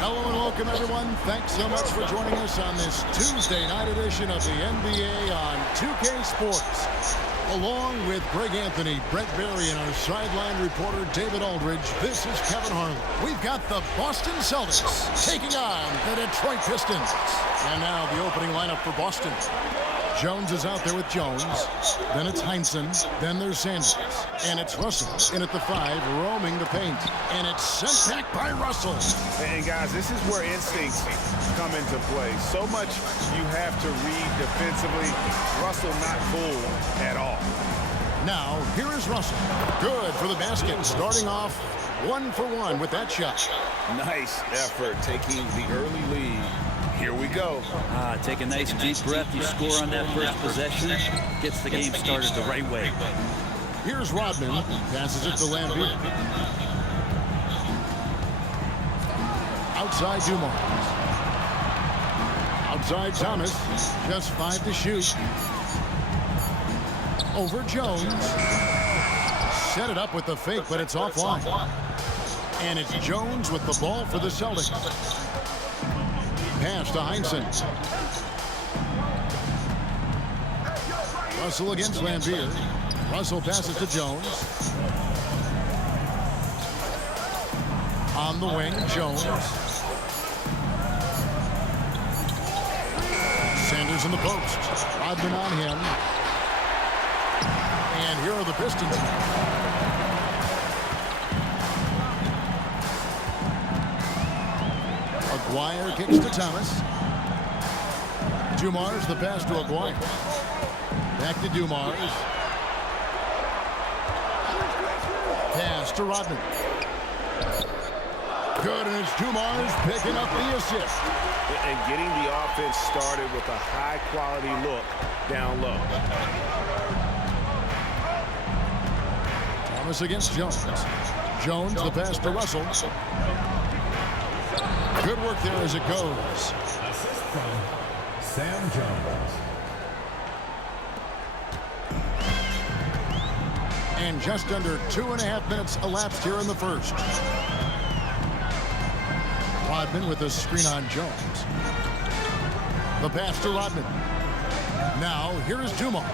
Hello and welcome, everyone. Thanks so much for joining us on this Tuesday night edition of the NBA on 2K Sports. Along with Greg Anthony, Brett Berry, and our sideline reporter David Aldridge, this is Kevin Harlan. We've got the Boston Celtics taking on the Detroit Pistons. And now the opening lineup for Boston. Jones is out there with Jones. Then it's Heinsohn. Then there's Sanders. And it's Russell in at the 5, roaming the paint. And it's sent back by Russell. And guys, this is where instincts come into play. So much you have to read defensively. Russell not fooled at all. Now, here is Russell. Good for the basket. Starting off 1 for 1 with that shot. Nice effort taking the early lead. Here we go. Take a nice deep breath. You score on that first possession. Gets the game started the right way. Here's Rodman. Passes it to Lambeer. Outside Dumars. Outside Thomas. Just 5 to shoot. Over Jones. Set it up with the fake, but it's offline. And it's Jones with the ball for the Celtics. Pass to Heinsohn. Russell against Lambeer. Russell passes to Jones. On the wing, Jones. Sanders in the post. Rodman on him. And here are the Pistons. Aguirre kicks to Thomas. Dumars, the pass to Aguirre. Back to Dumars. Pass to Rodman. Good, and it's Dumars picking up the assist. And getting the offense started with a high-quality look down low. Thomas against Jones. Jones, the pass to Russell. Good work there as it goes. Assist from Sam Jones. And just under 2.5 minutes elapsed here in the first. Rodman with a screen on Jones. The pass to Rodman. Now, here is Dumars.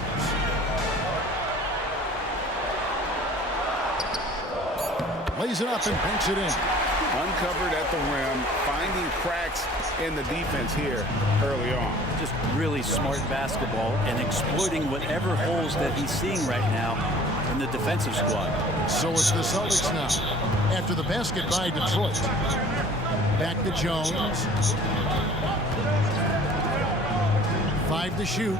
Lays it up and banks it in. Uncovered at the rim, finding cracks in the defense here early on. Just really smart basketball and exploiting whatever holes that he's seeing right now in the defensive squad. So it's the Celtics now. After the basket by Detroit. Back to Jones. 5 to shoot.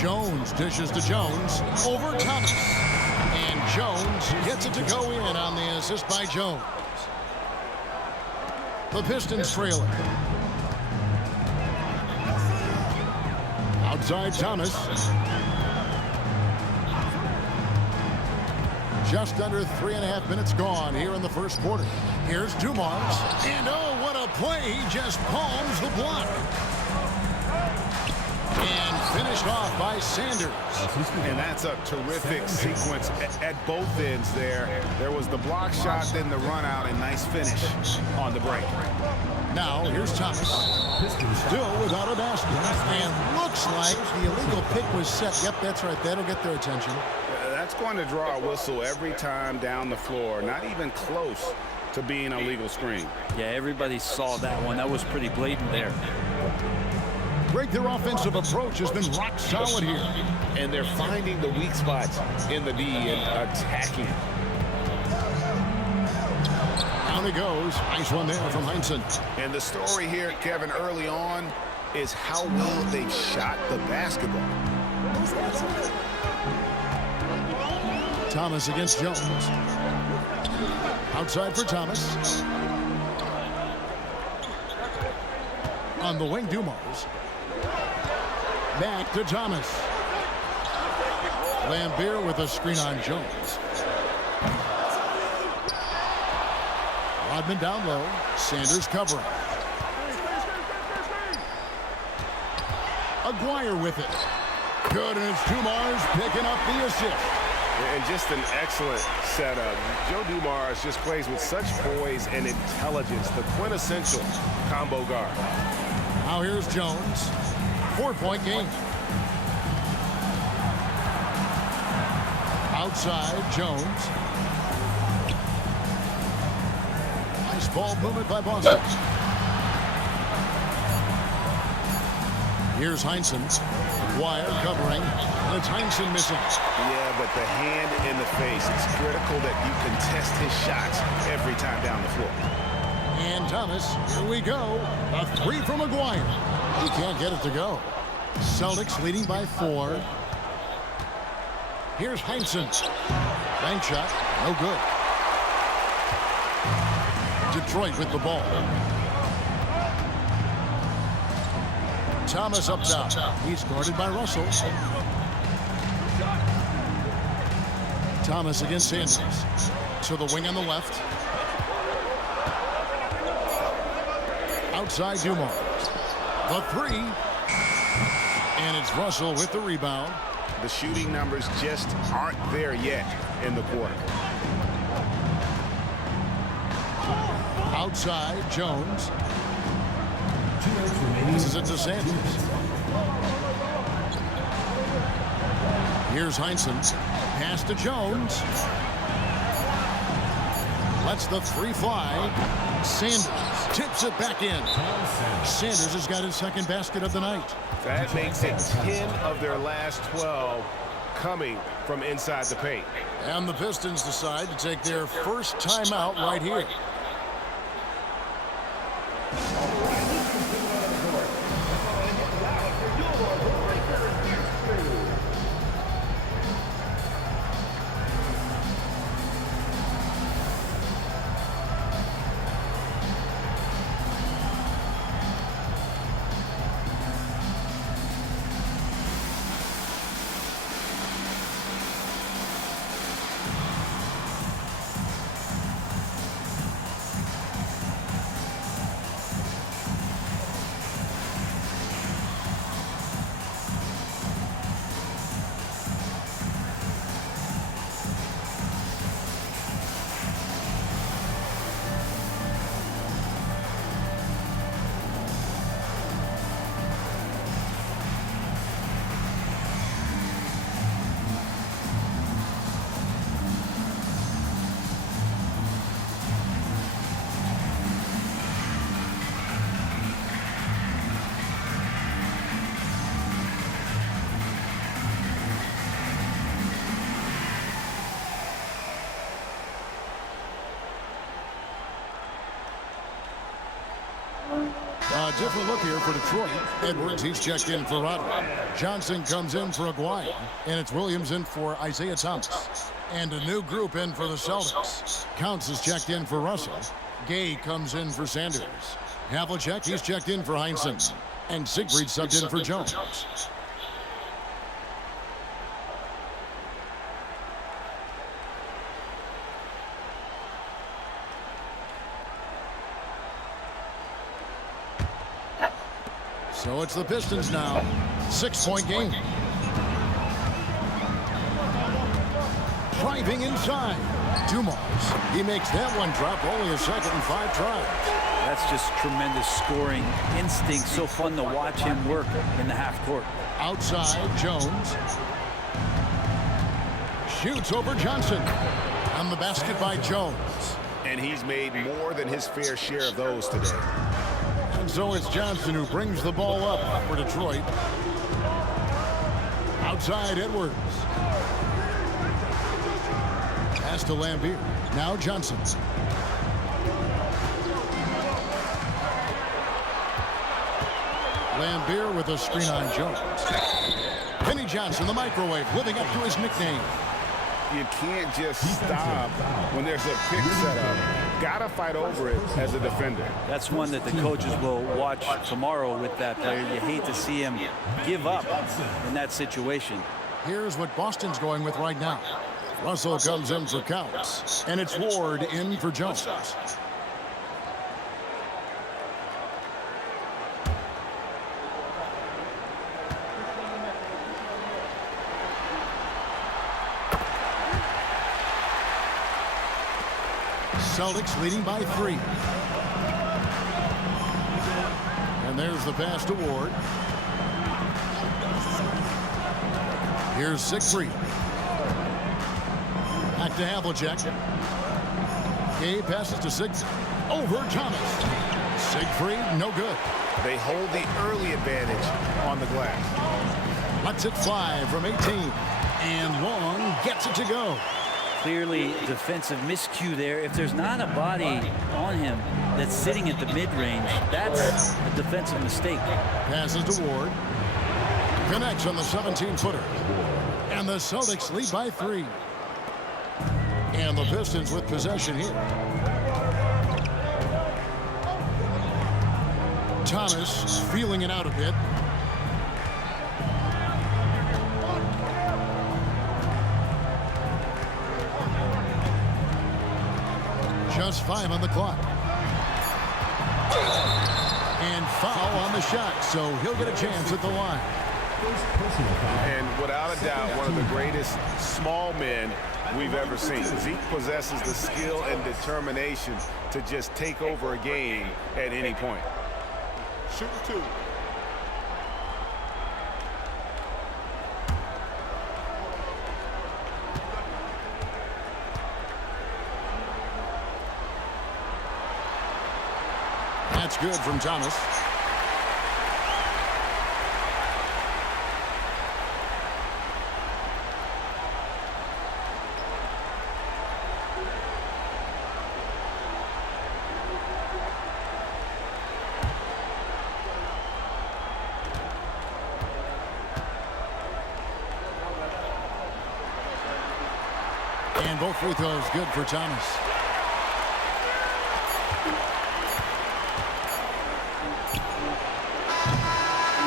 Jones dishes to Jones. Over Thomas. And Jones gets it to go in on the assist by Jones. The Pistons trailing. Outside Thomas. Just under 3.5 minutes gone here in the first quarter. Here's Dumars. And oh, what a play. He just palms the block. And finished off by Sanders. And that's a terrific sequence at both ends there. There was the block shot, then the run out, and nice finish on the break. Now, here's Thomas. Still without a basket. And looks like the illegal pick was set. Yep, that's right. That'll get their attention. That's going to draw a whistle every time down the floor. Not even close to being a legal screen. Yeah, everybody saw that one. That was pretty blatant there. Greg, their offensive approach has been rock solid here. And they're finding the weak spots in the D and attacking. Down it goes. Nice one there from Heinsohn. And the story here, Kevin, early on is how well they shot the basketball. Thomas against Jones. Outside for Thomas. On the wing, Dumars. Back to Thomas. Lambeer with a screen on Jones. Rodman down low. Sanders covering. Aguirre with it. Good, and it's Dumars picking up the assist. And just an excellent setup. Joe Dumars just plays with such poise and intelligence, the quintessential combo guard. Now here's Jones. 4-point game. Outside, Jones. Nice ball movement by Boston. Here's Heinsohn. Wire covering. And it's Heinsohn missing. Yeah, but the hand in the face. It's critical that you contest his shots every time down the floor. And Thomas, here we go. A 3 from McGuire. He can't get it to go. Celtics leading by 4. Here's Heinsohn. Bank shot, no good. Detroit with the ball. Thomas up top. He's guarded by Russell. Thomas against Sanders. To the wing on the left. Outside Dumars. The 3. And it's Russell with the rebound. The shooting numbers just aren't there yet in the quarter. Outside, Jones. This is it to Sanders. Here's Heinsohn. Pass to Jones. Lets the 3 fly. Sanders tips it back in. Sanders has got his second basket of the night. That makes it 10 of their last 12 coming from inside the paint. And the Pistons decide to take their first timeout right here. A different look here for Detroit. Edwards, he's checked in for Rodman. Johnson comes in for Aguirre. And it's Williams in for Isaiah Thomas. And a new group in for the Celtics. Counts is checked in for Russell. Gay comes in for Sanders. Havlicek, he's checked in for Heinsohn. And Siegfried subbed in for Jones. So it's the Pistons now. 6-point game. Driving inside. Dumars. He makes that one drop. Only a second and 5 tries. That's just tremendous scoring instinct. So fun to watch him work in the half court. Outside, Jones. Shoots over Johnson. On the basket by Jones. And he's made more than his fair share of those today. And so it's Johnson who brings the ball up for Detroit. Outside, Edwards. Pass to Lambier. Now Johnson. Lambier with a screen on Jones. Vinnie Johnson, the microwave, living up to his nickname. You can't just stop when there's a pick set up. Gotta fight over it as a defender. That's one that the coaches will watch tomorrow with that player. You hate to see him give up in that situation. Here's what Boston's going with right now. Russell comes in for Counts, and it's Ward in for Jones. Celtics leading by 3. And there's the pass to Ward. Here's Siegfried. Back to Havlicek. Gabe passes to Siegfried. Over Thomas. Siegfried, no good. They hold the early advantage on the glass. Lets it fly from 18. And Long gets it to go. Clearly defensive miscue there. If there's not a body on him that's sitting at the mid-range, that's a defensive mistake. Passes to Ward. Connects on the 17-footer. And the Celtics lead by 3. And the Pistons with possession here. Thomas feeling it out a bit. Just 5 on the clock. And foul on the shot, so he'll get a chance at the line. And without a doubt, one of the greatest small men we've ever seen. Zeke possesses the skill and determination to just take over a game at any point. Shoot 2. That's good from Thomas. And both free throws good for Thomas.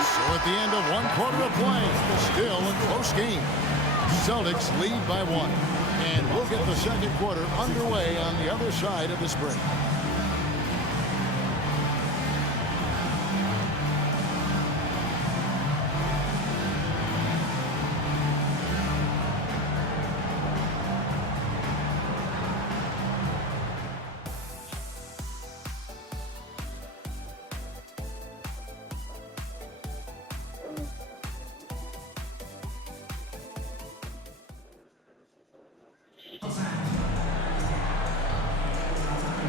So at the end of 1 quarter of play, still a close game. Celtics lead by 1. And we'll get the second quarter underway on the other side of this break.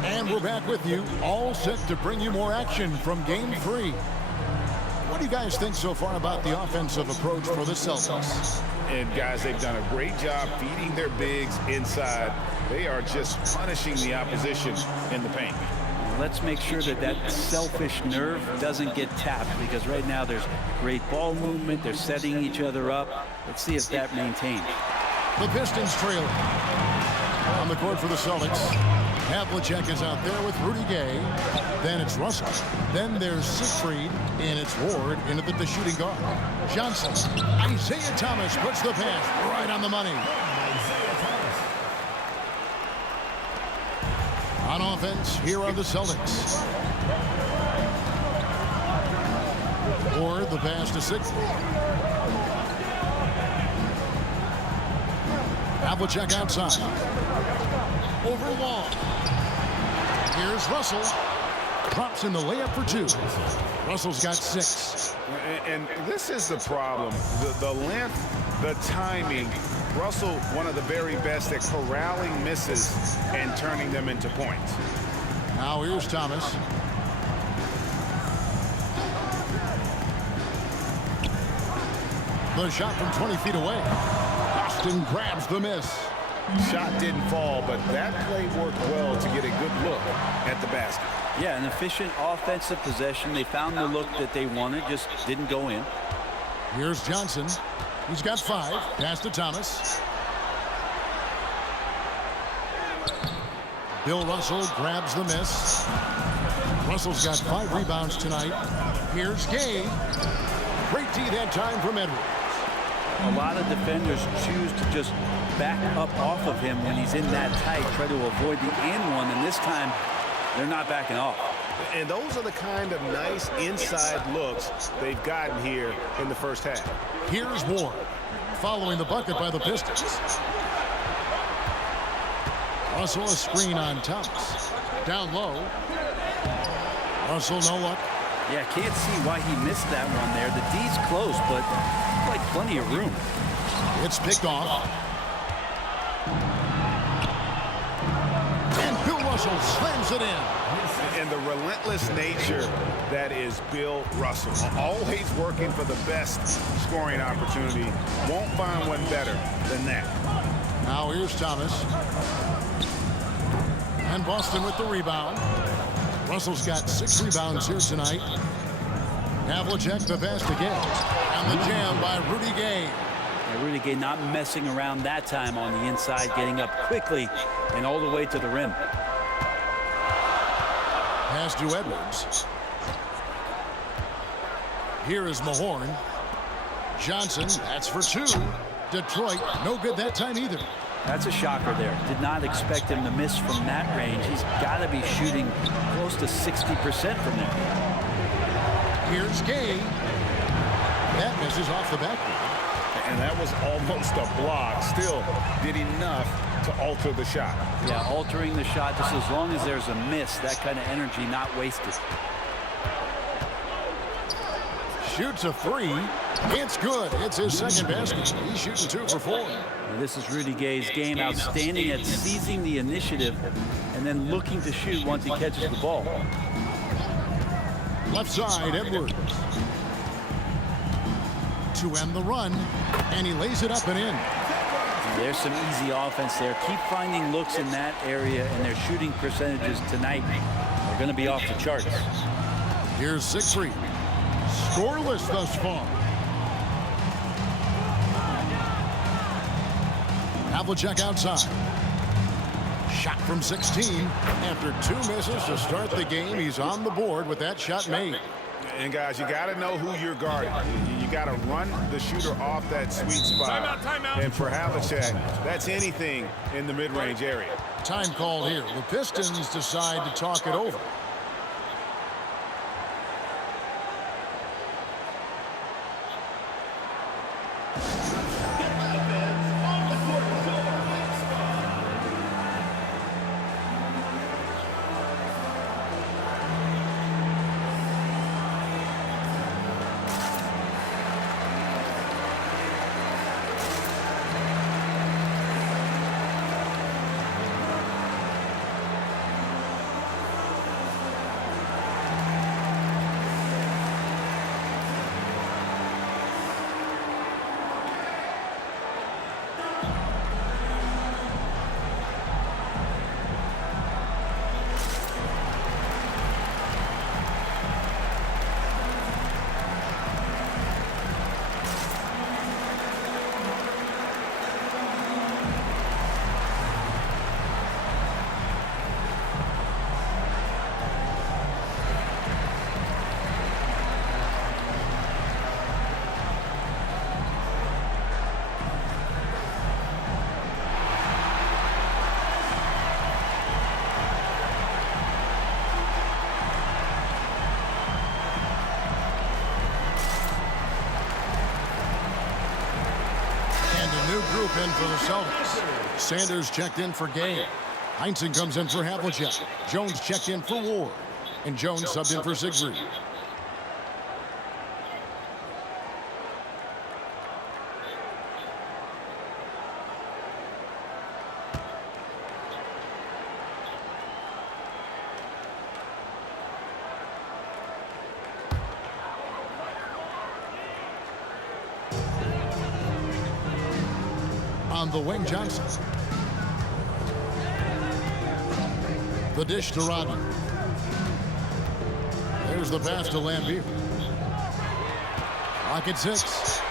And we're back with you, all set to bring you more action from Game 3. What do you guys think so far about the offensive approach for the Celtics? And guys, they've done a great job feeding their bigs inside. They are just punishing the opposition in the paint. Let's make sure that that selfish nerve doesn't get tapped, because right now there's great ball movement. They're setting each other up. Let's see if that maintains. The Pistons trailing. On the court for the Celtics, Havlicek is out there with Rudy Gay. Then it's Russell. Then there's Siegfried, and it's Ward into the shooting guard. Johnson. Isaiah Thomas puts the pass right on the money. On offense, here are the Celtics. Ward, the pass to Siegfried. Havlicek outside. Over Long. Here's Russell. Drops in the layup for 2. Russell's got 6. And this is the problem. The length, the timing. Russell, one of the very best at corralling misses and turning them into points. Now here's Thomas. The shot from 20 feet away. Austin grabs the miss. Shot didn't fall, but that play worked well to get a good look at the basket. Yeah, an efficient offensive possession. They found the look that they wanted, just didn't go in. Here's Johnson. He's got 5. Pass to Thomas. Bill Russell grabs the miss. Russell's got 5 rebounds tonight. Here's Gay. Great D that time from Edwards. A lot of defenders choose to just back up off of him when he's in that tight, try to avoid the and one, and this time they're not backing off. And those are the kind of nice inside looks they've gotten here in the first half. Here's Ward, following the bucket by the Pistons. Russell a screen on Thomas. Down low. Russell no luck. Yeah, can't see why he missed that one there. The D's close, but like plenty of room. It's picked off. And Bill Russell slams it in. And the relentless nature that is Bill Russell. Always working for the best scoring opportunity. Won't find one better than that. Now here's Thomas. And Boston with the rebound. Russell's got 6 rebounds here tonight. Havlicek the pass again. And the jam by Rudy Gay. Yeah, Rudy Gay not messing around that time on the inside, getting up quickly and all the way to the rim. Pass to Edwards. Here is Mahorn. Johnson, that's for 2. Detroit, no good that time either. That's a shocker there. Did not expect him to miss from that range. He's got to be shooting close to 60% from there. Here's Gay. That misses off the backboard. And that was almost a block. Still did enough to alter the shot. Yeah, altering the shot just as long as there's a miss. That kind of energy not wasted. Shoots a 3. It's good. It's his second basket. He's shooting 2 for 4. Now, this is Rudy Gay's game. Outstanding at seizing the initiative and then looking to shoot once he catches the ball. Left side, Edwards. To end the run. And he lays it up and in. There's some easy offense there. Keep finding looks in that area, and their shooting percentages tonight are going to be off the charts. Here's Siegfried. Scoreless thus far. Havlicek outside. Shot from 16. After 2 misses to start the game, he's on the board with that shot made. And guys, you got to know who you're guarding. You got to run the shooter off that sweet spot. Timeout. And for Havlicek, that's anything in the mid-range area. Time called here. The Pistons decide to talk it over. Group in for the Celtics. Sanders checked in for Gay. Heinsohn comes in for Havlicek. Jones checked in for Ward. And Jones subbed in for Siegfried. On the wing, Johnson. The dish to Rodman. There's the pass to Lambeer. Clock at 6.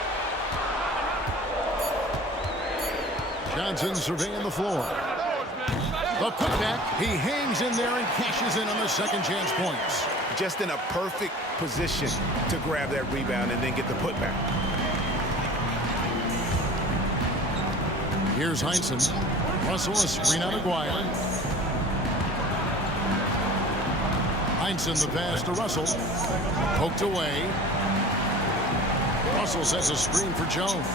Johnson surveying the floor. The putback. He hangs in there and cashes in on the second chance points. Just in a perfect position to grab that rebound and then get the putback. Here's Heinsohn. Russell, a screen on Aguirre. Heinsohn the pass to Russell. Poked away. Russell sets a screen for Jones.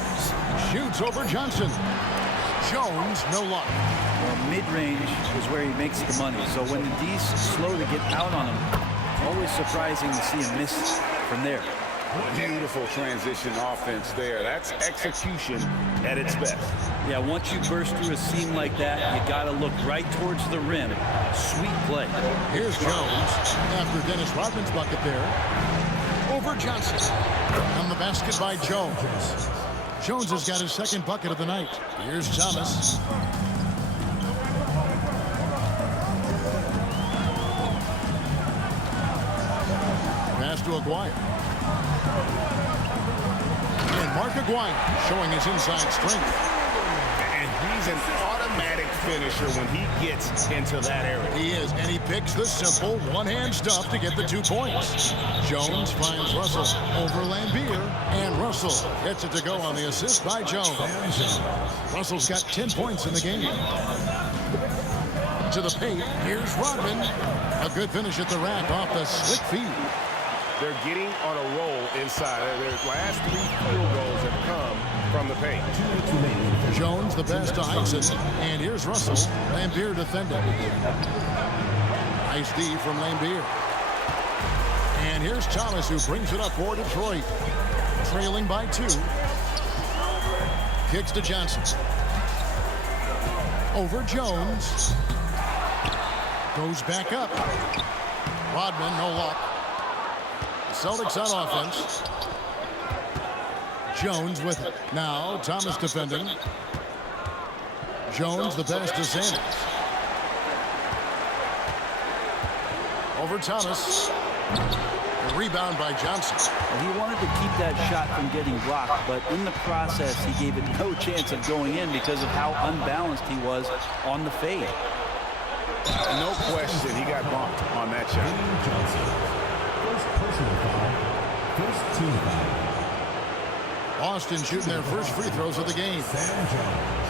Shoots over Johnson. Jones, no luck. Well, mid-range is where he makes the money. So when the D's slow to get out on him, always surprising to see him miss from there. Beautiful transition offense there. That's execution at its best. Yeah, once you burst through a seam like that, you got to look right towards the rim. Sweet play. Here's Jones after Dennis Rodman's bucket there. Over Johnson. On the basket by Jones. Jones has got his second bucket of the night. Here's Thomas. Pass to Aguirre. And Mark Aguirre showing his inside strength. And he's an automatic finisher when he gets into that area. He is, and he picks the simple one-hand stuff to get the 2 points. Jones finds Russell over Lambier, and Russell gets it to go on the assist by Jones. Russell's got 10 points in the game. To the paint, here's Rodman. A good finish at the rack off the slick feed. They're getting on a roll inside. Their last 3 field goals have come from the paint. Jones the best to Heinsohn. And here's Russell. Lambier defending. Nice D from Lambier. And here's Thomas who brings it up for Detroit. Trailing by 2. Kicks to Johnson. Over Jones. Goes back up. Rodman, no luck. Celtics on offense. Jones with it. Now Thomas defending. Jones the best to Sanders. Over Thomas. The rebound by Johnson. He wanted to keep that shot from getting blocked, but in the process, he gave it no chance of going in because of how unbalanced he was on the fade. No question, he got bumped on that shot. First personal foul. First team foul. Boston shooting their first free throws of the game. Sam Jones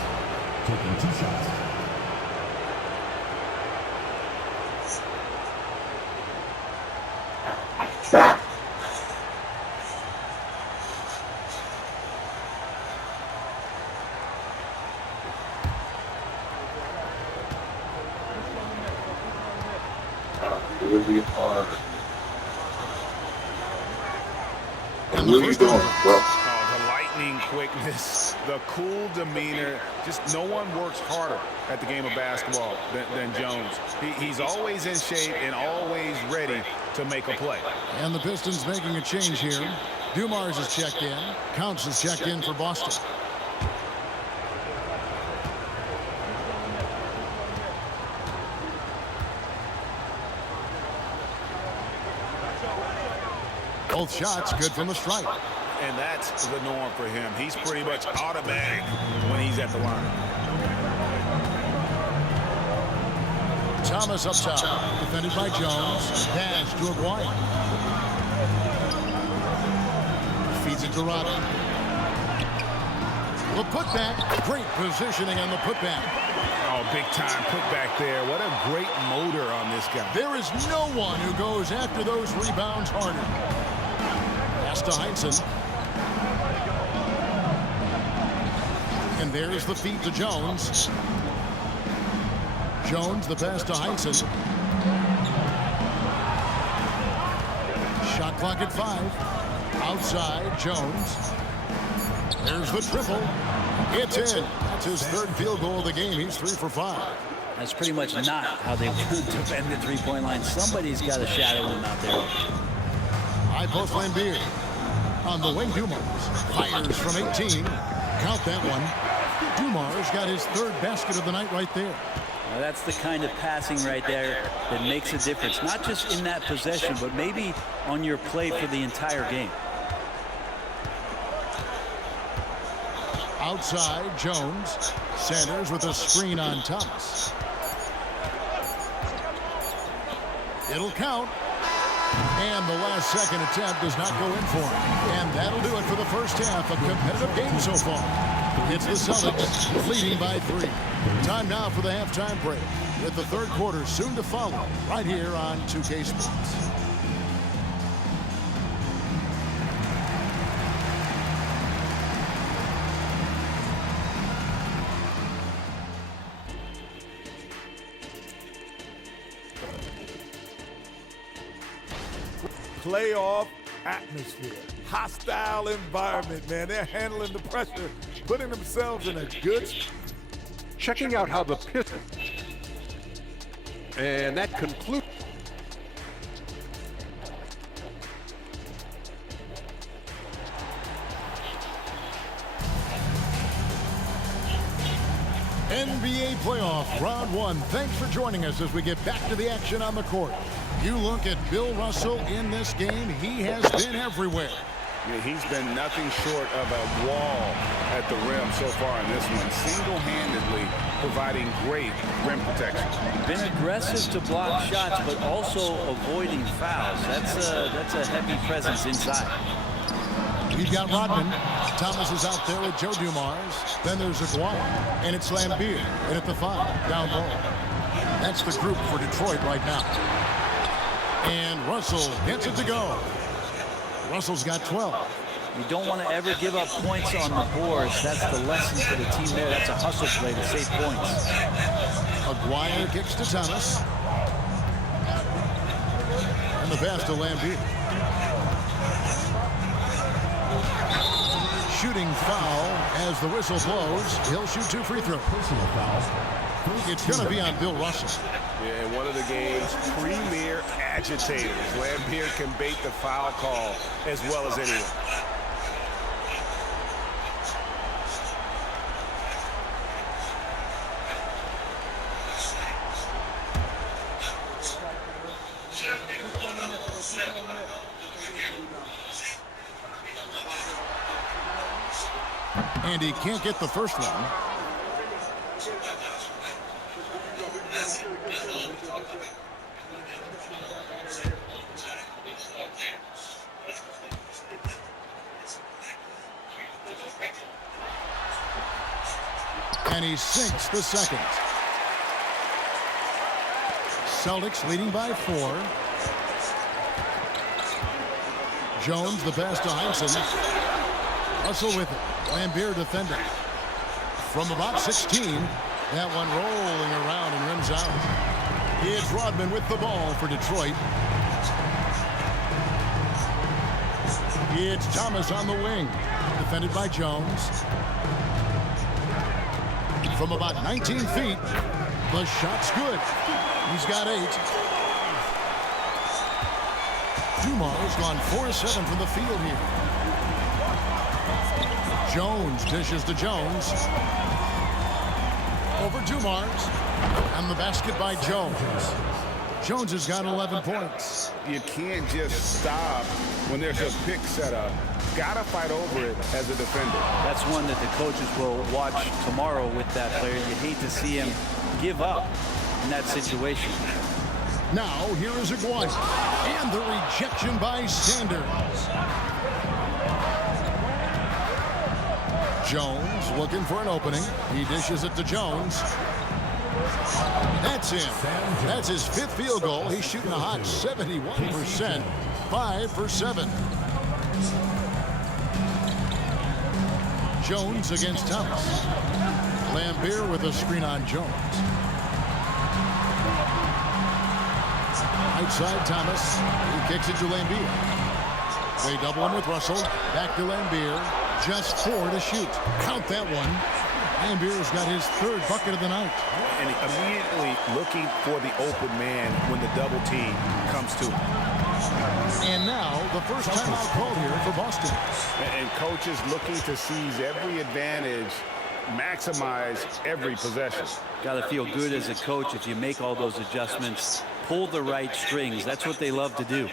taking 2 shots. Really hard. And What are you doing, bro? Oh, the lightning quickness, the cool demeanor. Just no one works harder at the game of basketball than Jones. He's always in shape and always ready to make a play. And the Pistons making a change here. Dumars is checked in. Counts is checked in for Boston. Both shots good from the stripe. And that's the norm for him. He's pretty much automatic when he's at the line. Thomas up top. Defended by Jones. Pass to Aguirre. Feeds it to Rodman. The putback. Great positioning on the putback. Oh, big time putback there. What a great motor on this guy. There is no one who goes after those rebounds harder. Pass to Heinsohn. And there's the feed to Jones. Jones the pass to Heinsohn. Shot clock at 5. Outside, Jones. There's the triple. It's in. That's his 3rd field goal of the game. He's 3 for 5. That's pretty much not how they defend the three-point line. Somebody's got to shadow him out there. High post Lambier. On the wing, Dumars. Fires from 18. Count that one. Dumars got his 3rd basket of the night right there. Now that's the kind of passing right there that makes a difference. Not just in that possession, but maybe on your play for the entire game. Outside, Jones. Sanders with a screen on Thomas. It'll count. And the last second attempt does not go in for him. And that'll do it for the first half. A competitive game so far. It's the Celtics leading by 3. Time now for the halftime break, with the 3rd quarter soon to follow right here on 2K Sports. playoff atmosphere. Hostile environment, man. They're handling the pressure, putting themselves in a good... Checking out how the Pistons... And that concludes... NBA playoff round one. Thanks for joining us as we get back to the action on the court. You look at Bill Russell in this game, he has been everywhere. Yeah, he's been nothing short of a wall at the rim so far in this one, single-handedly providing great rim protection. Been aggressive to block shots, but also avoiding fouls. That's a heavy presence inside. We've got Rodman. Thomas is out there with Joe Dumars. Then there's Aguirre, and it's Lambeer. And at the 5, down low. That's the group for Detroit right now. And Russell gets it to go. Russell's got 12. You don't want to ever give up points on the boards. That's the lesson for the team there. That's a hustle play to save points. Aguirre kicks to Thomas. And the pass to Lambeer. Shooting foul as the whistle blows. He'll shoot 2 free throws. Personal foul. It's going to be on Bill Russell. Yeah, and one of the game's premier agitators. Lambeer can bait the foul call as well as anyone. And he can't get the first one. And he sinks the second. Celtics leading by 4. Jones, the pass to Heinsohn. Russell with it. Lambeer defending. From about 16, that one rolling around and rims out. It's Rodman with the ball for Detroit. It's Thomas on the wing. Defended by Jones. From about 19 feet, the shot's good. He's got 8. Dumar's gone 4-7 from the field here. Jones dishes to Jones. Over Dumars. And the basket by Jones. Jones has got 11 points. You can't just stop when there's a pick set up. Gotta fight over it as a defender. That's one that the coaches will watch tomorrow with that player. You hate to see him give up in that situation. Now, here is Aguirre. And the rejection by Sanders. Jones looking for an opening. He dishes it to Jones. That's him. That's his 5th field goal. He's shooting a hot 71%. 5 for 7. Jones against Thomas. Lambeer with a screen on Jones. Outside Thomas. He kicks it to Lambeer. They double him with Russell. Back to Lambeer. Just 4 to shoot. Count that one. Lambeer's got his 3rd bucket of the night. And immediately looking for the open man when the double team comes to him. And now the first timeout called here for Boston. And coaches looking to seize every advantage, maximize every possession. Got to feel good as a coach if you make all those adjustments. Pull the right strings. That's what they love to do.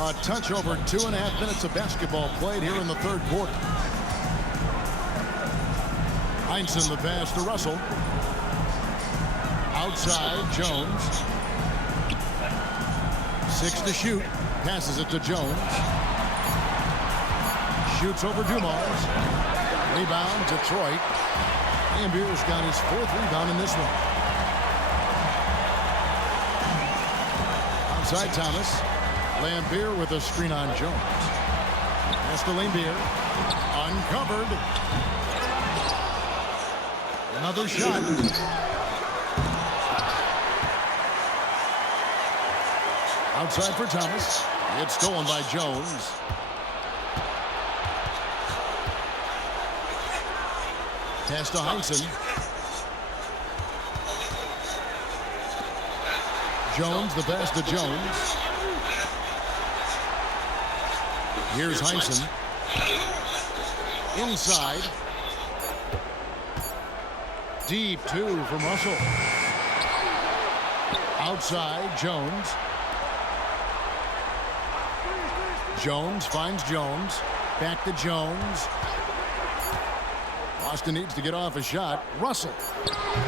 A touch over 2.5 minutes of basketball played here in the third quarter. Heinsohn the pass to Russell. Outside, Jones. 6 to shoot. Passes it to Jones. Shoots over Dumars. Rebound, Detroit. Ambier's got his 4th rebound in this one. Outside Thomas. Lambier with a screen on Jones. Pass to Lambier. Uncovered. Another shot. Outside for Thomas. It's stolen by Jones. Pass to Heinsohn. Jones, the pass to Jones. Here's Heinsohn. Inside. Deep 2 from Russell. Outside, Jones. Jones finds Jones. Back to Jones. Boston needs to get off a shot. Russell.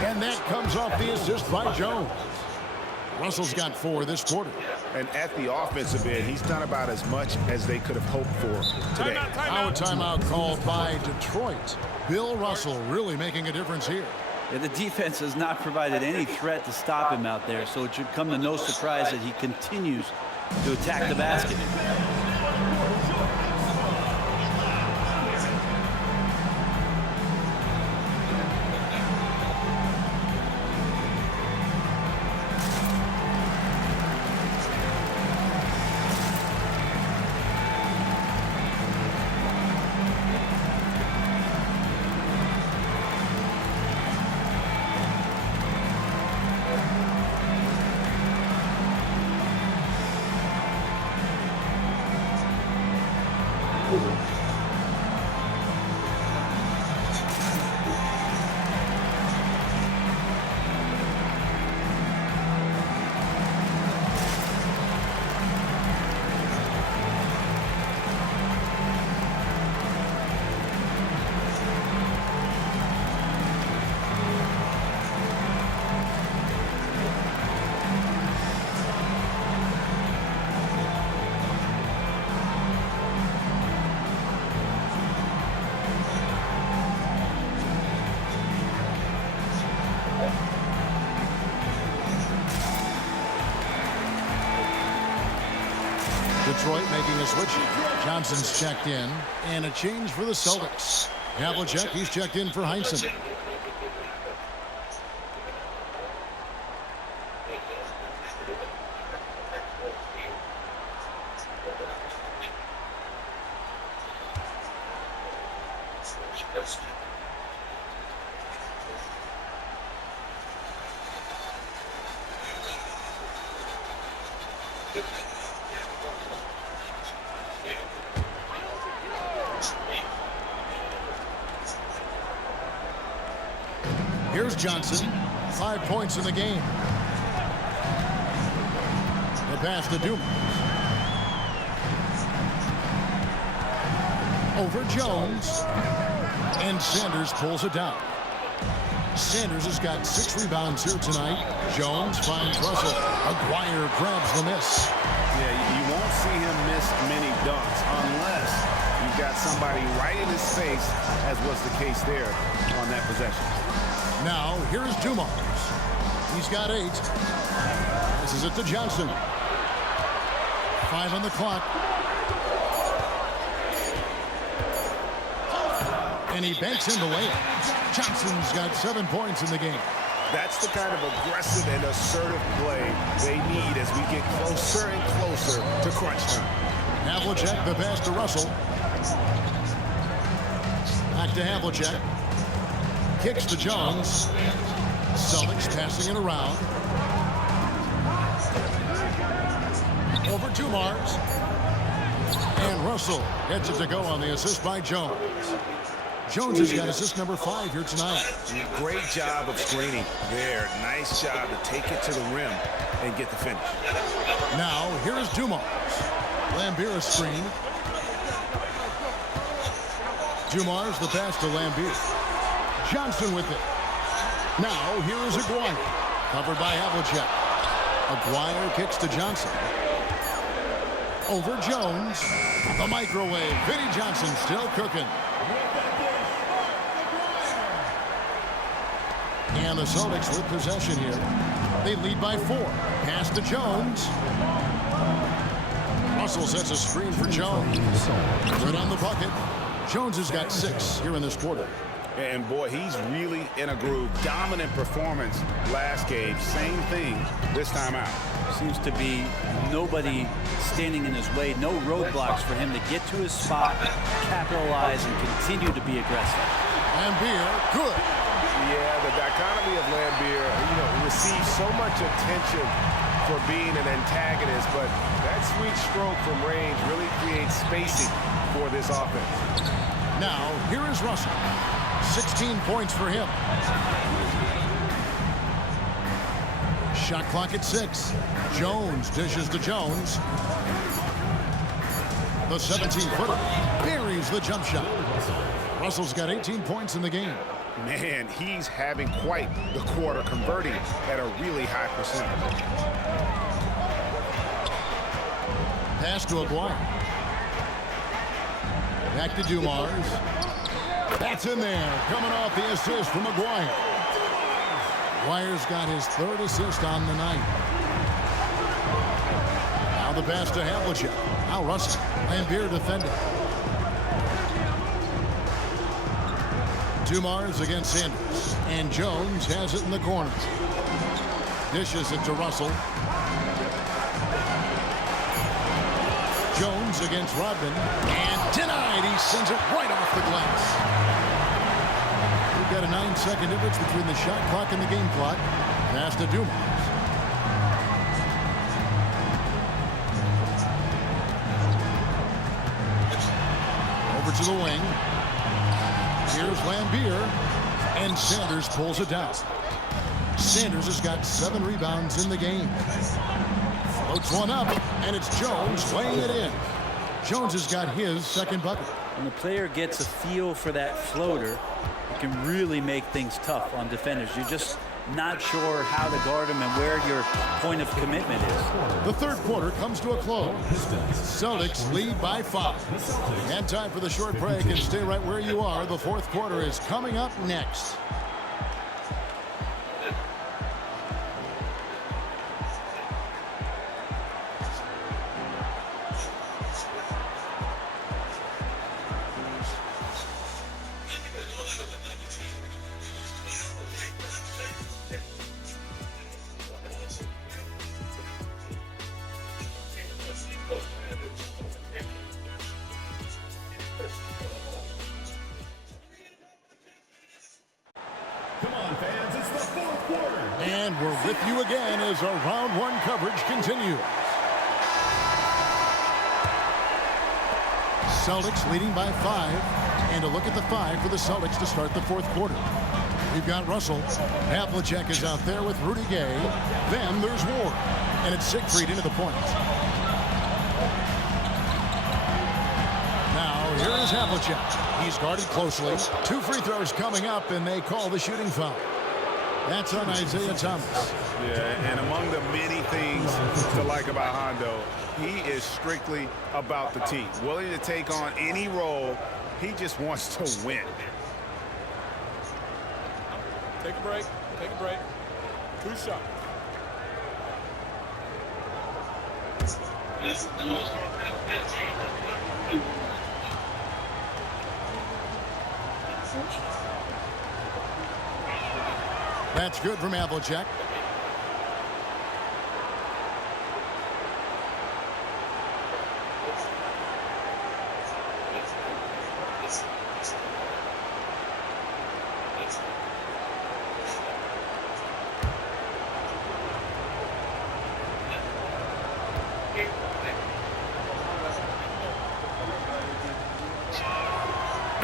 And that comes off the assist by Jones. Russell's got 4 this quarter. And at the offensive end, he's done about as much as they could have hoped for today. Now a timeout called by Detroit. Bill Russell really making a difference here. Yeah, the defense has not provided any threat to stop him out there, so it should come to no surprise that he continues to attack the basket. Detroit making a switch. Johnson's checked in. And a change for the Celtics. Havlicek, he's checked in for Heinsohn. Here's Johnson. 5 points in the game. The pass to Dumars. Over Jones. And Sanders pulls it down. Sanders has got 6 rebounds here tonight. Jones finds Russell. Aguirre grabs the miss. Yeah, you won't see him miss many dunks unless you've got somebody right in his face, as was the case there on that possession. Now, here's Dumars. He's got 8. This is it to Johnson. 5 on the clock. And he banks in the layup. Johnson's got 7 points in the game. That's the kind of aggressive and assertive play they need as we get closer and closer to crunch time. Havlicek, the pass to Russell. Back to Havlicek. Kicks to Jones. Celtics passing it around. Over Dumars. And Russell gets it to go on the assist by Jones. Jones has got assist number 5 here tonight. Great job of screening there. Nice job to take it to the rim and get the finish. Now, here is Dumars. Lambier a screen. Dumars the pass to Lambier. Johnson with it. Now here is Aguirre. Covered by Havlicek. Aguirre kicks to Johnson. Over Jones. The microwave. Vinnie Johnson still cooking. And the Celtics with possession here. They lead by 4. Pass to Jones. Russell sets a screen for Jones. Right on the bucket. Jones has got 6 here in this quarter. And boy, he's really in a groove. Dominant performance last game. Same thing this time out. Seems to be nobody standing in his way. No roadblocks for him to get to his spot, capitalize, and continue to be aggressive. Lambier, good. Yeah, the dichotomy of Lambier, receives so much attention for being an antagonist, but that sweet stroke from range really creates spacing for this offense. Now, here is Russell. 16 points for him. Shot clock at 6. Jones dishes to Jones. The 17-footer buries the jump shot. Russell's got 18 points in the game. Man, he's having quite the quarter, converting at a really high percentage. Pass to Aguirre. Back to Dumars. That's in there, coming off the assist from Aguirre. Aguirre's got his 3rd assist on the night. Now the pass to Havlicek. Now Russell. Lambier defending. Dumars against Sanders. And Jones has it in the corner. Dishes it to Russell. Jones against Rodman. And denied. He sends it right off the glass. We've got a 9-second difference between the shot clock and the game clock. Pass to Dumars. Over to the wing. Here's Lambier. And Sanders pulls it down. Sanders has got 7 rebounds in the game. Floats one up, and it's Jones laying it in. Jones has got his 2nd bucket. When the player gets a feel for that floater, it can really make things tough on defenders. You're just not sure how to guard them and where your point of commitment is. The 3rd quarter comes to a close. Celtics lead by 5. And time for the short break, and stay right where you are. The 4th quarter is coming up next. Come on, fans, it's the 4th quarter. And we're with you again as our round 1 coverage continues. Celtics leading by 5. And a look at the 5 for the Celtics to start the 4th quarter. We've got Russell. Havlicek is out there with Rudy Gay. Then there's Ward. And it's Siegfried into the point. Now, here is Havlicek. He's guarded closely. 2 free throws coming up, and they call the shooting foul. That's on Isaiah Thomas. Yeah, and among the many things to like about Hondo, he is strictly about the team. Willing to take on any role. He just wants to win. Take a break. Take a break. 2 shots. That's good from Havlicek.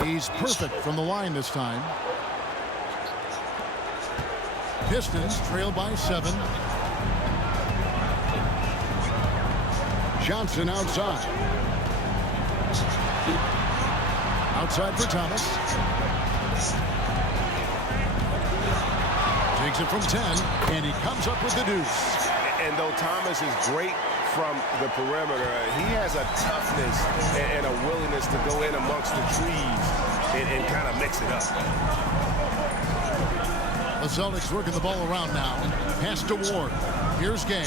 He's perfect from the line this time. Pistons trail by 7. Johnson outside. Outside for Thomas. Takes it from 10, and he comes up with the deuce. And though Thomas is great from the perimeter, he has a toughness and a willingness to go in amongst the trees and kind of mix it up. The Celtics working the ball around now. Pass to Ward. Here's Gay.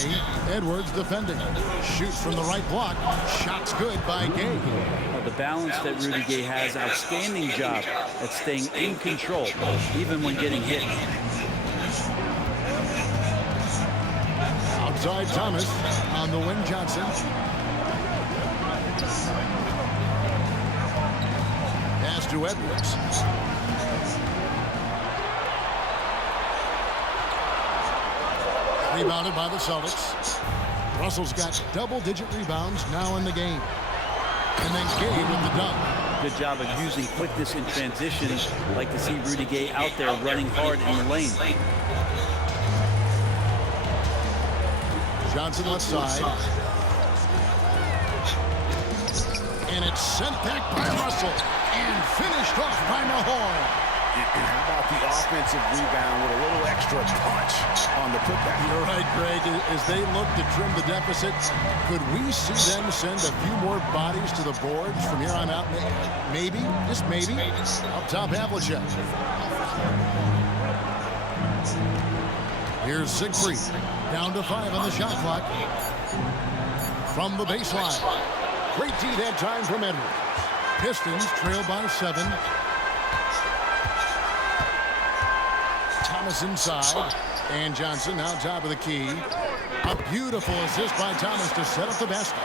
Edwards defending. Shoots from the right block. Shot's good by Gay. The balance that Rudy Gay has, outstanding job at staying in control, even when getting hit. Outside Thomas. On the wing, Johnson. Pass to Edwards. Rebounded by the Celtics. Russell's got double-digit rebounds now in the game. And then Gay with the dunk. Good job of using quickness in transition. Like to see Rudy Gay out there running hard in the lane. Johnson left side. And it's sent back by Russell. And finished off by Mahorn. And how about the offensive rebound with a little extra punch on the putback? You're right, Greg. As they look to trim the deficit, could we see them send a few more bodies to the boards from here on out? Maybe, just maybe. Up top, Havlicek. Here's Siegfried. Down to 5 on the shot clock. From the baseline. Great D that time from Edwards. Pistons trail by 7. Thomas inside, and Johnson now top of the key. A beautiful assist by Thomas to set up the basket.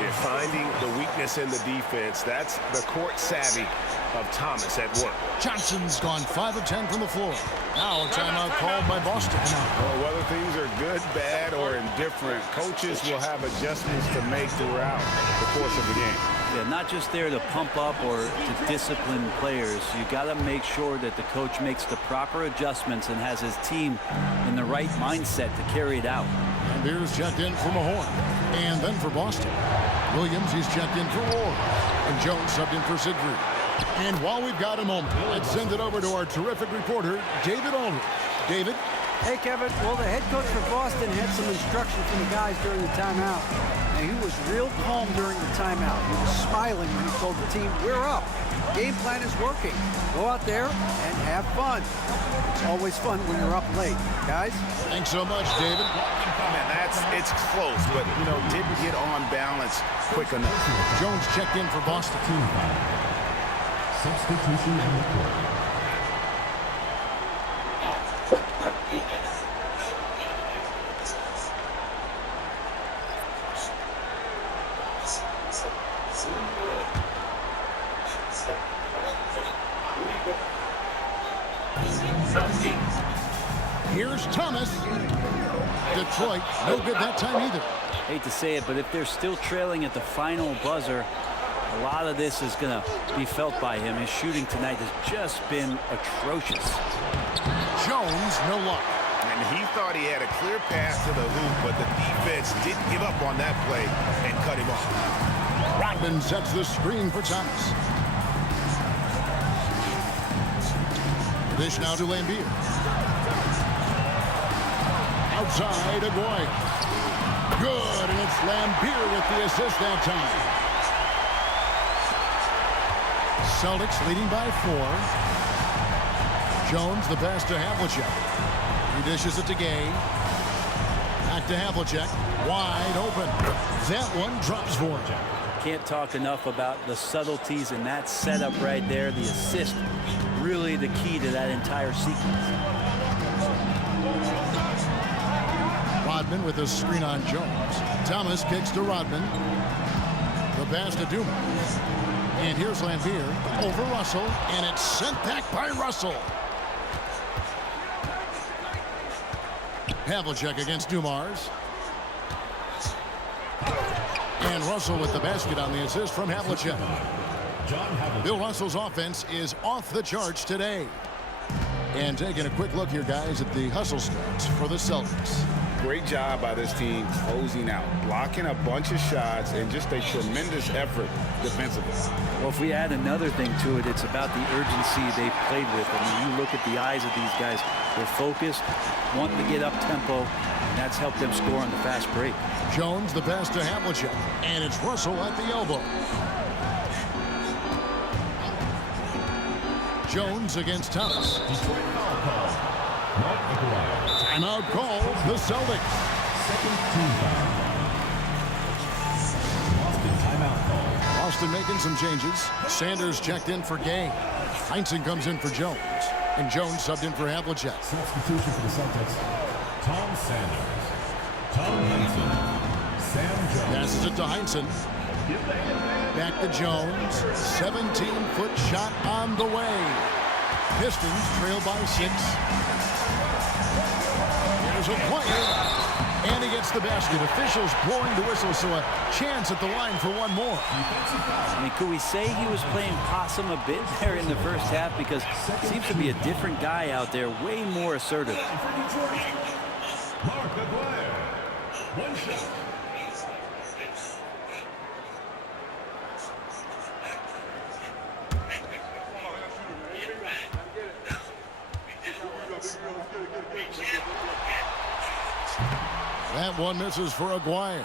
You're finding the weakness in the defense. That's the court savvy of Thomas at work. Johnson's gone 5 of 10 from the floor. Now a timeout called by Boston. Well, whether things are good, bad, or indifferent, coaches will have adjustments to make throughout the course of the game. Yeah, not just there to pump up or to discipline players. You got to make sure that the coach makes the proper adjustments and has his team in the right mindset to carry it out. And Beers checked in for Mahorn. And then for Boston. Williams, he's checked in for Ward. And Jones subbed in for Siegfried. And while we've got a moment, let's send it over to our terrific reporter, David Aldridge. David? Hey, Kevin. Well, the head coach for Boston had some instruction from the guys during the timeout. And he was real calm during the timeout. He was smiling when he told the team, we're up. Game plan is working. Go out there and have fun. It's always fun when you're up late. Guys? Thanks so much, David. Man, it's close, but, didn't get on balance quick enough. Jones checked in for Boston. Substitution on the court. Here's Thomas. Detroit, no good that time either. Hate to say it, but if they're still trailing at the final buzzer, a lot of this is going to be felt by him. His shooting tonight has just been atrocious. Jones, no luck. And he thought he had a clear path to the hoop, but the defense didn't give up on that play and cut him off. Rodman sets the screen for Thomas. Dish now to Lambier. Outside, Aguayo. Good, and it's Lambier with the assist that time. Celtics leading by 4. Jones, the pass to Havlicek. He dishes it to Gay. Back to Havlicek. Wide open. That one drops for him. Can't talk enough about the subtleties in that setup right there. The assist, really the key to that entire sequence. Rodman with a screen on Jones. Thomas kicks to Rodman. The pass to Dumas. And here's Lambier over Russell, and it's sent back by Russell. Havlicek against Dumars. And Russell with the basket on the assist from Havlicek. Bill Russell's offense is off the charts today. And taking a quick look here, guys, at the hustle stats for the Celtics. great job by this team closing out, blocking a bunch of shots, and just a tremendous effort defensively. Well, if we add another thing to it, it's about the urgency they played with. I mean, you look at the eyes of these guys. They're focused, wanting to get up tempo, and that's helped them score on the fast break. Jones, the pass to Havlicek, and it's Russell at the elbow. Jones against Thomas. Timeout call, the Celtics. Second team foul. Boston timeout call. Boston making some changes. Sanders checked in for Gay. Heinsohn comes in for Jones. And Jones subbed in for Havlicek. Substitution for the Celtics. Tom Sanders. Tom Heinsohn. Sam Jones. Passes it to Heinsohn. Back to Jones. 17-foot shot on the way. Pistons trail by 6. Here's a play. And he gets the basket. Officials blowing the whistle, so a chance at the line for one more. I mean, could we say he was playing possum a bit there in the first half? Because it seems to be a different guy out there, way more assertive. Mark Aguirre. One shot. That one misses for Aguirre.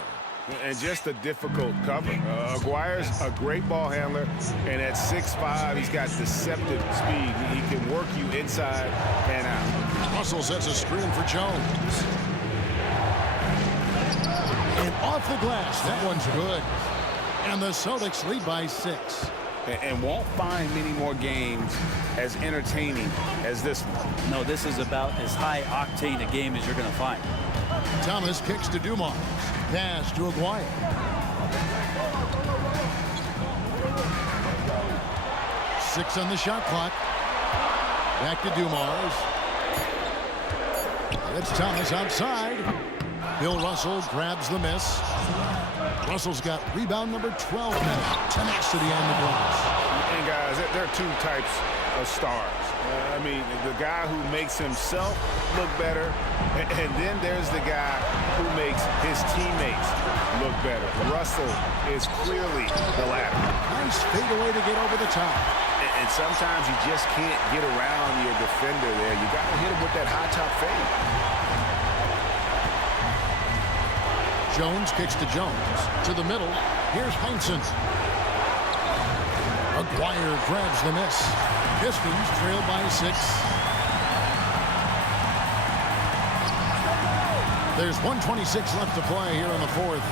And just a difficult cover. Aguirre's a great ball handler, and at 6'5", he's got deceptive speed. He can work you inside and out. Russell sets a screen for Jones. And off the glass, that one's good. And the Celtics lead by 6. And won't find many more games as entertaining as this one. No, this is about as high octane a game as you're going to find. Thomas kicks to Dumars. Pass to Aguirre. Six on the shot clock. Back to Dumars. It's Thomas outside. Bill Russell grabs the miss. Russell's got rebound number 12 now. Tenacity on the glass. And guys, there are two types of stars. I mean, the guy who makes himself look better, and then there's the guy who makes his teammates look better. Russell is clearly the latter. Nice fadeaway to get over the top. And sometimes you just can't get around your defender there. You got to hit him with that high top fade. Jones kicks to Jones. To the middle. Here's Heinsohn. Aguirre grabs the miss. Pistons trail by 6. There's 1:26 left to play here in the fourth.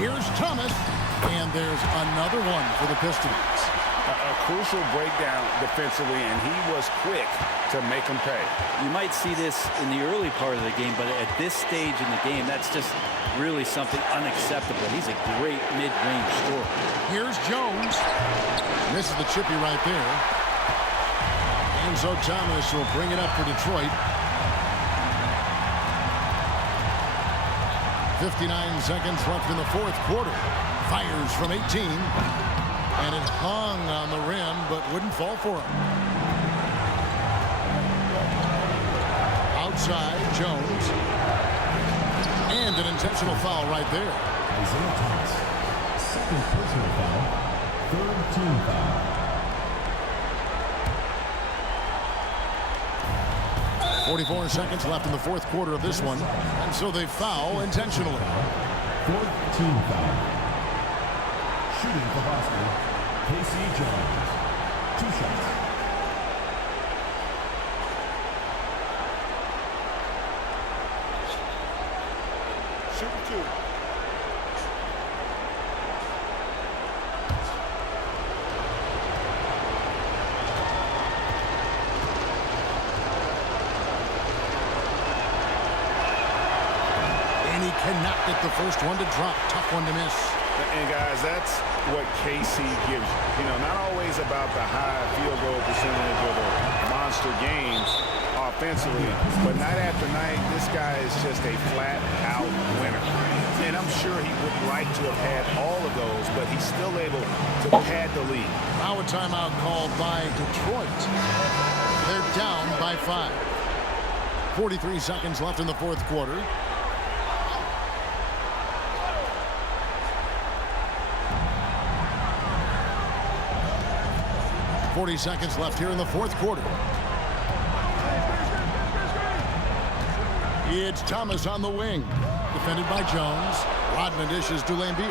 Here's Thomas. And there's another one for the Pistons. A crucial breakdown defensively, and he was quick to make him pay. You might see this in the early part of the game, but at this stage in the game, that's just really something unacceptable. He's a great mid-range scorer. Here's Jones. This is the chippy right there. And so Thomas will bring it up for Detroit. 59 seconds left in the fourth quarter. Fires from 18. And it hung on the rim, but wouldn't fall for him. Outside, Jones. And an intentional foul right there. Isaiah Thomas. Second personal foul. Third team foul. 44 seconds left in the fourth quarter of this one. And so they foul intentionally. Fourth team foul. Shooting for Boston, Casey Jones. 2 shots. Shooting 2. And he cannot get the first one to drop. Tough one to miss. And guys, that's what KC gives you. You know, not always about the high field goal percentage or the monster games offensively, but night after night, this guy is just a flat-out winner. And I'm sure he would like to have had all of those, but he's still able to pad the lead. Now a timeout called by Detroit. They're down by 5. 43 seconds left in the fourth quarter. 40 seconds left here in the fourth quarter. It's Thomas on the wing. Defended by Jones. Rodman dishes to Lambeer.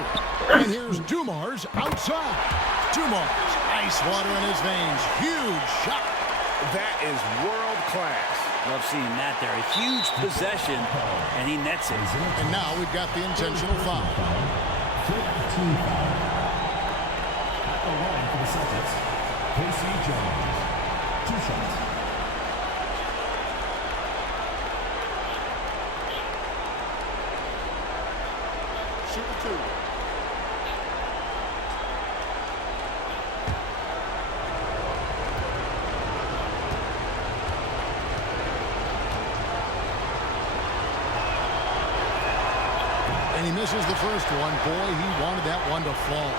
And here's Dumars outside. Dumars, ice water in his veins. Huge shot. That is world class. Love seeing that there. A huge possession, and he nets it. And now we've got the intentional foul. 15 foul. At the line for the Celtics, Casey Jones. 2 shots. Shoot 2. And he misses the first one. Boy, he wanted that one to fall.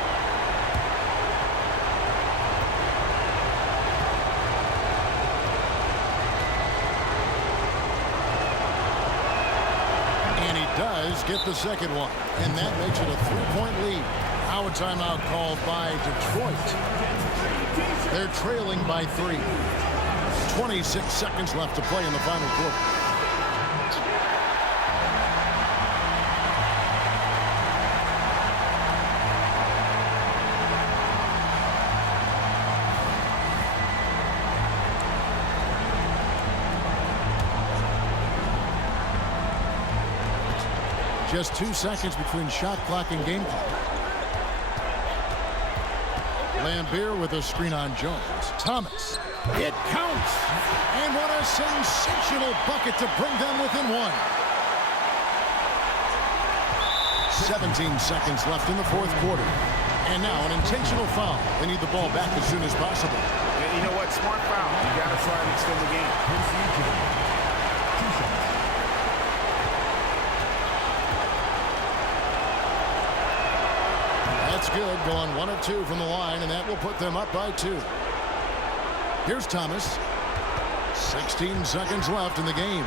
And he does get the second one. And that makes it a 3-point lead. Now a timeout called by Detroit. They're trailing by 3. 26 seconds left to play in the final quarter. Just 2 seconds between shot clock and game clock. Lambeer with a screen on Jones. Thomas. It counts. And what a sensational bucket to bring them within 1. 17 seconds left in the fourth quarter. And now an intentional foul. They need the ball back as soon as possible. And you know what? Smart foul. You got to try and extend the game. 2 shots. That's good. Going 1 of 2 from the line, and that will put them up by 2. Here's Thomas. 16 seconds left in the game.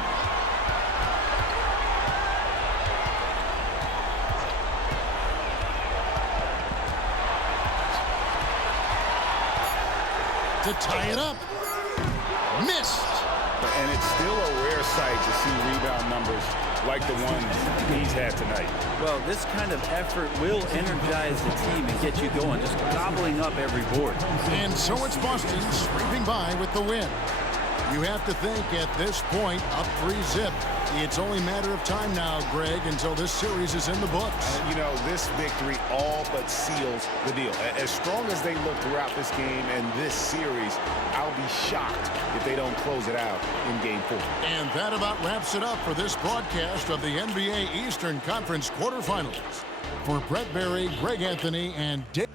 To tie it up. Missed. And it's still a rare sight to see rebound numbers like the one he's had tonight. Well, this kind of effort will energize the team and get you going, just gobbling up every board. And so it's Boston scraping by with the win. You have to think at this point, up 3-0. It's only a matter of time now, Greg, until this series is in the books. You know, this victory all but seals the deal. As strong as they look throughout this game and this series, I'll be shocked if they don't close it out in Game 4. And that about wraps it up for this broadcast of the NBA Eastern Conference quarterfinals. For Brett Berry, Greg Anthony, and Dave.